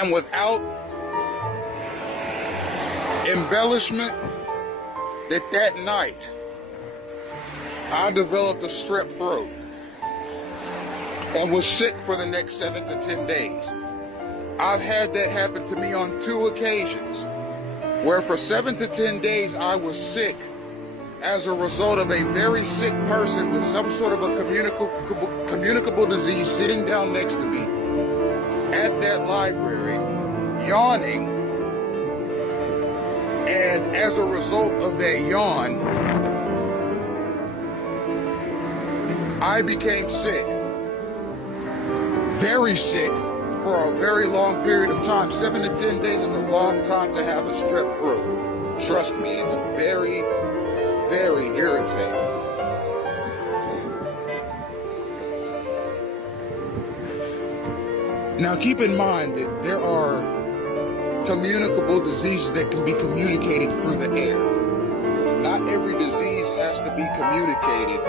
And without embellishment, that night, I developed a strep throat and was sick for the next 7 to 10 days. I've had that happen to me on 2 occasions, where for 7 to 10 days I was sick as a result of a very sick person with some sort of a communicable disease sitting down next to me at that library, yawning, and as a result of that yawn, I became sick, very sick, for a very long period of time. 7 to 10 days is a long time to have a strep throat. Trust me, it's very, very irritating. Now keep in mind that there are communicable diseases that can be communicated through the air. Not every disease has to be communicated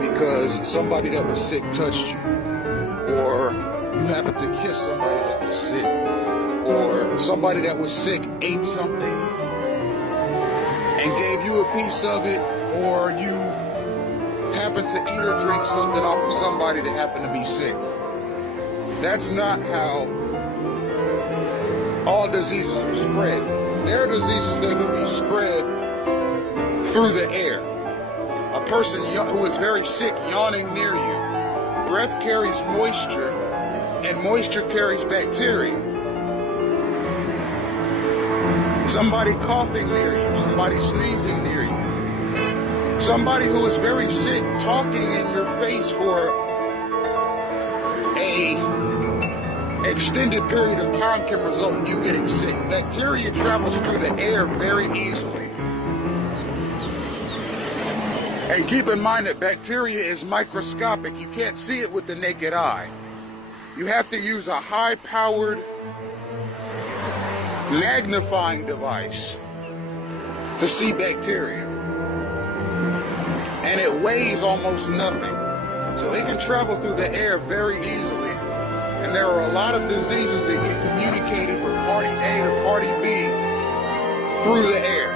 because somebody that was sick touched you, or you happened to kiss somebody that was sick, or somebody that was sick ate something and gave you a piece of it, or you happened to eat or drink something off of somebody that happened to be sick. That's not how all diseases are spread. There are diseases that can be spread through the air. A person who is very sick yawning near you, breath carries moisture, and moisture carries bacteria. Somebody coughing near you, somebody sneezing near you, somebody who is very sick talking in your face for a extended period of time can result in you getting sick. Bacteria travels through the air very easily. And keep in mind that bacteria is microscopic. You can't see it with the naked eye. You have to use a high-powered magnifying device to see bacteria. And it weighs almost nothing. So it can travel through the air very easily. And there are a lot of diseases that get communicated from party A to party B through the air.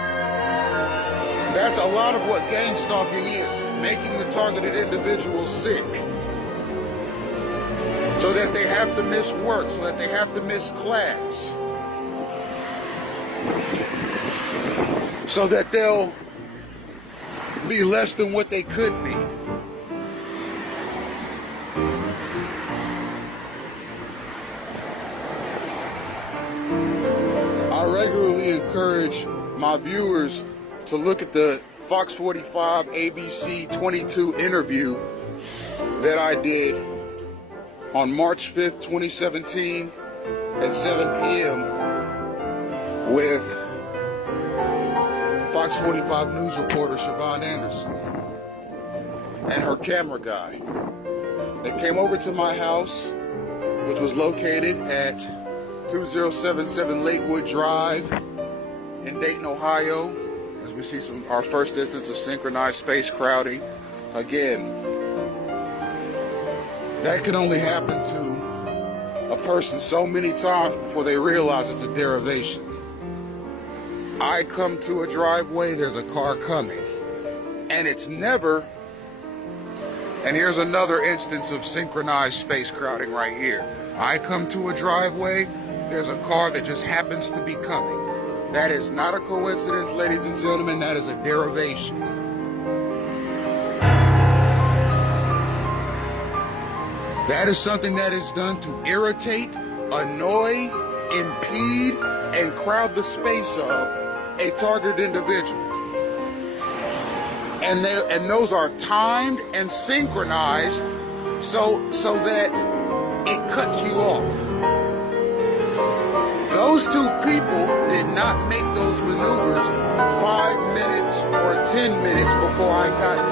That's a lot of what gang stalking is, making the targeted individual sick, so that they have to miss work, so that they have to miss class, so that they'll be less than what they could be. I regularly encourage my viewers to look at the Fox 45 ABC 22 interview that I did on March 5th, 2017 at 7 p.m. with Fox 45 News reporter Siobhan Anderson and her camera guy. They came over to my house, which was located at 2077 Lakewood Drive in Dayton, Ohio. As we see our first instance of synchronized space crowding. Again, that can only happen to a person so many times before they realize it's a derivation. I come to a driveway, there's a car coming. And it's never, and here's another instance of synchronized space crowding right here. I come to a driveway, there's a car that just happens to be coming. That is not a coincidence, ladies and gentlemen, that is a derivation. That is something that is done to irritate, annoy, impede, and crowd the space of a targeted individual. And those are timed and synchronized so that it cuts you off. Those two people did not make those maneuvers 5 minutes or 10 minutes before I got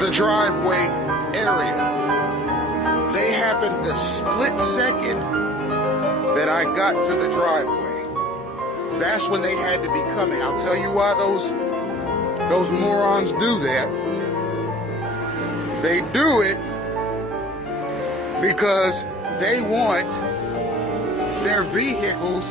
to the driveway area. They happened the split second that I got to the driveway. That's when they had to be coming. I'll tell you why those morons do that. They do it because they want their vehicles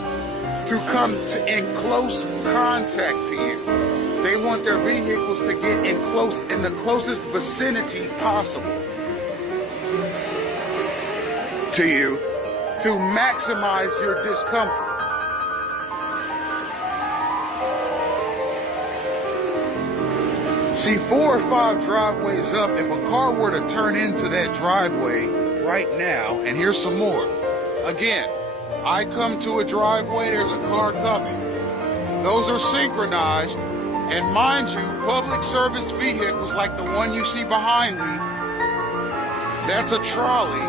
to come in close contact to you. They want their vehicles to get in the closest vicinity possible to you to maximize your discomfort. See, 4 or 5 driveways up, if a car were to turn into that driveway right now, and here's some more. Again, I come to a driveway, there's a car coming. Those are synchronized, and mind you, public service vehicles like the one you see behind me, that's a trolley.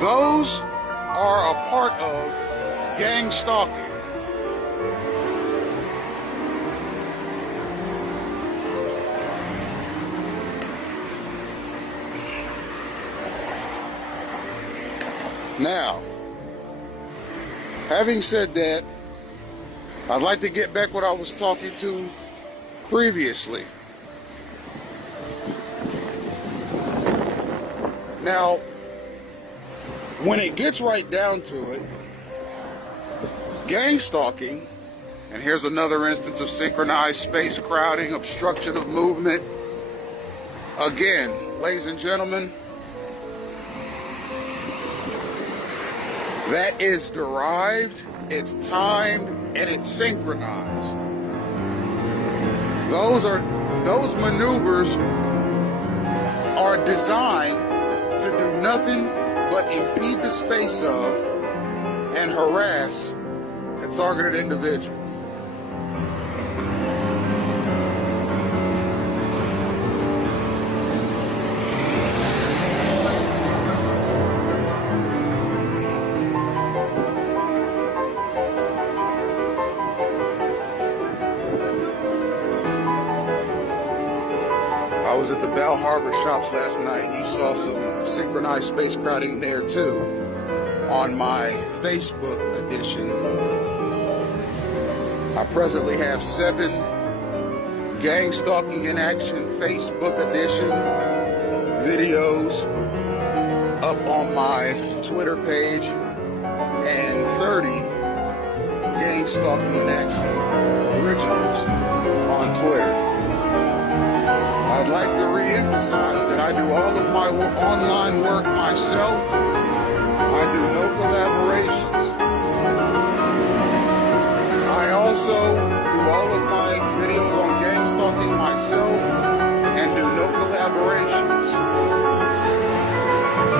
Those are a part of gang stalking. Now, having said that, I'd like to get back what I was talking to previously. Now, when it gets right down to it, gang stalking, and here's another instance of synchronized space crowding, obstruction of movement. Again, ladies and gentlemen, that is derived, it's timed, and it's synchronized. Those maneuvers are designed to do nothing but impede the space of and harass a targeted individual. I was at the Bell Harbor shops last night. You saw some synchronized space crowding there too on my Facebook edition. I presently have 7 gang stalking in action Facebook edition videos up on my Twitter page and 30 gang stalking in action originals on Twitter. I'd like to re-emphasize that I do all of my online work myself. I do no collaborations. I also do all of my videos on gang stalking myself and do no collaborations.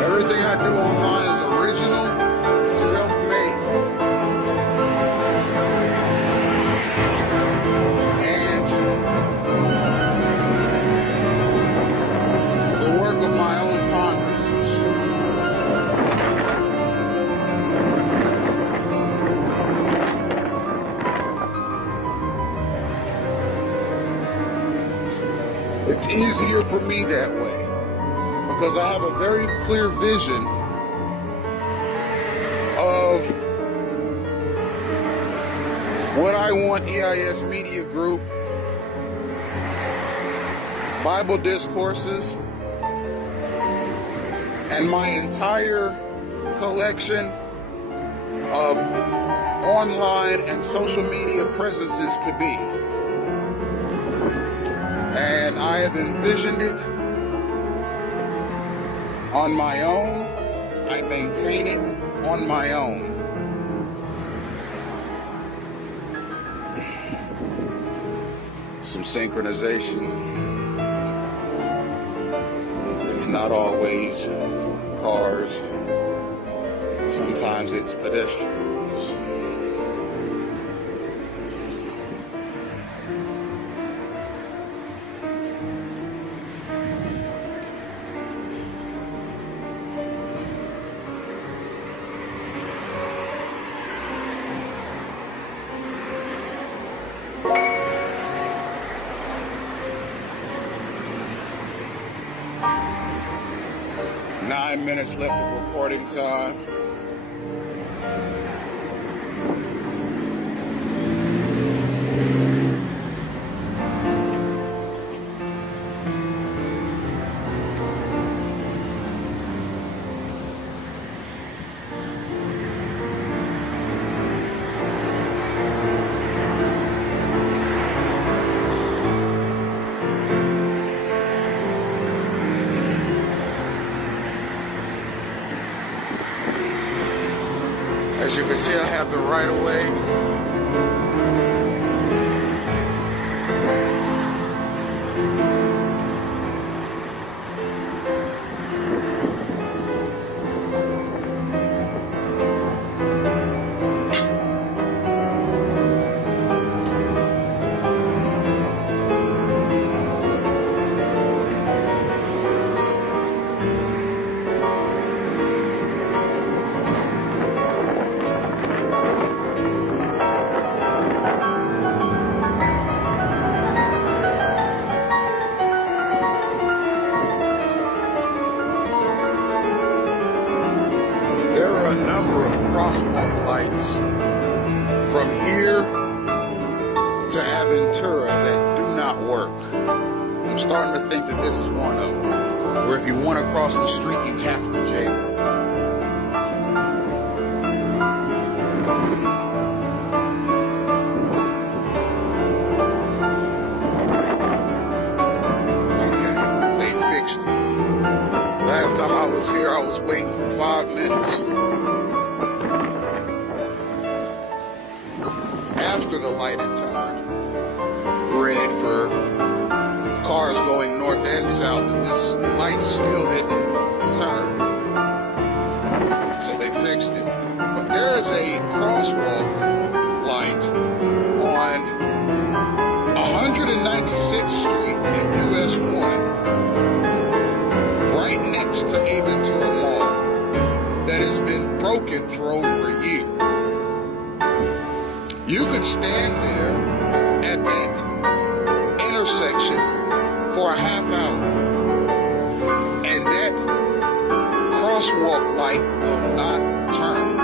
Everything I do online is original, self-made. And the work of my own Congresses. It's easier for me that way because I have a very clear vision of what I want EIS Media Group, Bible Discourses, and my entire collection of online and social media presences to be. And I have envisioned it on my own. I maintain it on my own. Some synchronization. It's not always cars. Sometimes it's pedestrians. Minutes left of recording time. You can see I have the right of way. Crosswalk lights from here to Aventura that do not work. I'm starting to think that this is one of them, where if you want to cross the street, you have to jaywalk. Okay, they fixed it. Last time I was here, I was waiting for 5 minutes. After the light had turned red for cars going north and south, and this light still didn't turn. So they fixed it. But there is a crosswalk light on 196th Street in US 1, right next to Aventura Mall, that has been broken for over a year. You could stand there at that intersection for a half hour, and that crosswalk light will not turn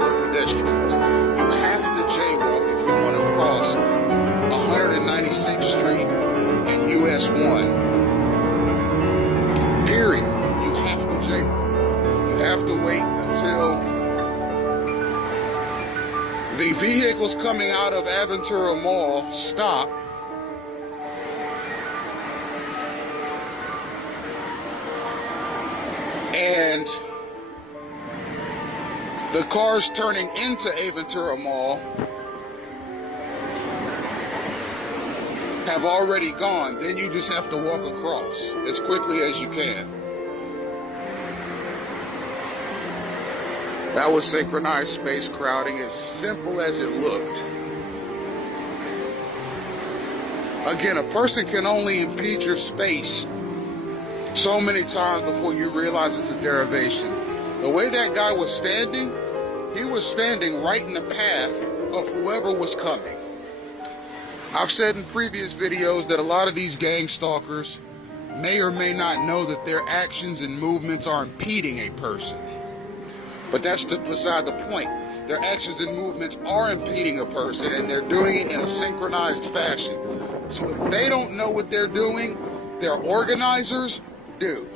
for pedestrians. You have to jaywalk if you want to cross 196th Street and US 1. Period. You have to jaywalk. You have to wait until the vehicles coming out of Aventura Mall stop, and the cars turning into Aventura Mall have already gone. Then you just have to walk across as quickly as you can. That was synchronized space crowding, as simple as it looked. Again, a person can only impede your space so many times before you realize it's a derivation. The way that guy was standing, he was standing right in the path of whoever was coming. I've said in previous videos that a lot of these gang stalkers may or may not know that their actions and movements are impeding a person. But that's beside the point. Their actions and movements are impeding a person, and they're doing it in a synchronized fashion. So if they don't know what they're doing, their organizers do.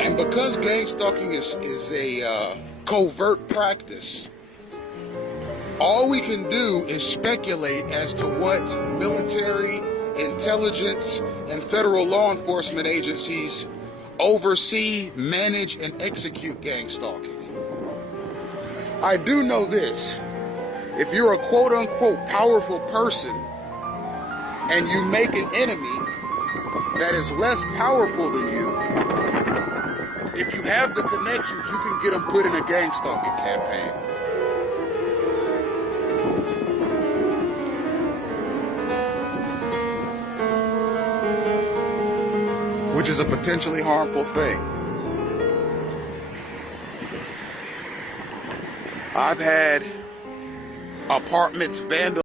And because gang stalking is a covert practice, all we can do is speculate as to what military, intelligence, and federal law enforcement agencies oversee, manage, and execute gang stalking. I do know this: if you're a quote-unquote powerful person and you make an enemy that is less powerful than you, if you have the connections, you can get them put in a gang stalking campaign. Which is a potentially harmful thing. I've had apartments vandalized.